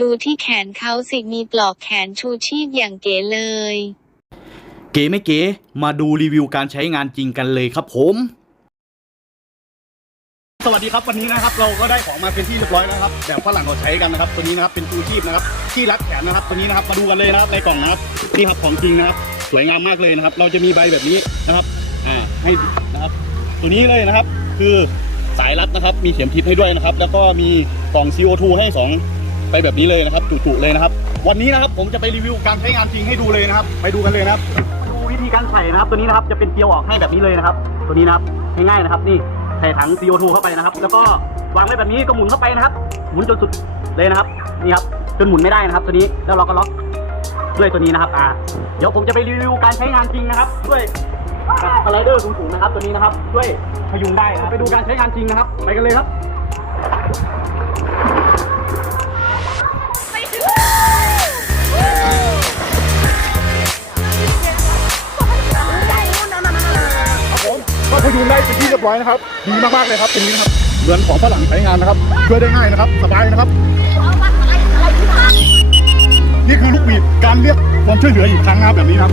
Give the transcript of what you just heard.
ดูที่แขนเขาสิมีปลอกแขนชูชีพอย่างเก๋เลย เก๋ไม่เก๋มาดูรีวิวการใช้งานจริงกันเลยครับผม สวัสดีครับวันนี้นะครับ เราก็ได้ของมาเป็นที่เรียบร้อยแล้วครับแบบฝรั่งเขาใช้กันนะครับ ตัวนี้นะครับเป็นชูชีพนะครับ ที่รัดแขนนะครับ ตัวนี้นะครับมาดูกันเลยนะครับในกล่องนะครับนี่ครับของจริงนะครับ สวยงามมากเลยนะครับ เราจะมีใบแบบนี้นะครับอ่าให้นะครับ ตัวนี้เลยนะครับคือสายรัดนะครับ มีเข็มทิศให้ด้วยนะครับ แล้วก็มีกล่อง CO2 ให้สอง ไปแบบนี้เลยนะครับจุๆเลยนะครับ วันนี้นะครับผมจะไปรีวิวการใช้งานจริงให้ดูเลยนะครับ ไปดูกันเลยนะครับดูวิธีการใส่นะครับ ตัวนี้นะครับจะเป็นเกลียวออกให้แบบนี้เลยนะครับ ตัวนี้นะครับง่ายๆนะครับ นี่ใส่ถัง CO2 เข้าไปนะครับ แล้วก็วางไว้แบบนี้ก็หมุนเข้าไปนะครับ หมุนจนสุดเลยนะครับนี่ครับจนหมุนไม่ได้นะครับ ตัวนี้แล้วเราก็ล็อกด้วยตัวนี้นะครับอ่าเดี๋ยวผมจะไปรีวิวการใช้งานจริงนะครับด้วยสไลเดอร์สูงๆนะครับ ตัวนี้นะครับช่วยพยุงได้นะครับไปดูการใช้งานจริงนะครับ ไปกันเลยครับ ผมก็พยุงได้เป็นที่เรียบร้อยนะครับดีมากๆเลยครับเป็นี้นะครับเหมือนของฝรั่งใช้งานนะครับช่วยได้ง่ายนะครับ สบายนะครับ นี่คือลูกบีดการเรียกความช่วยเหลืออีกครั้งนะครับแบบนี้ครับ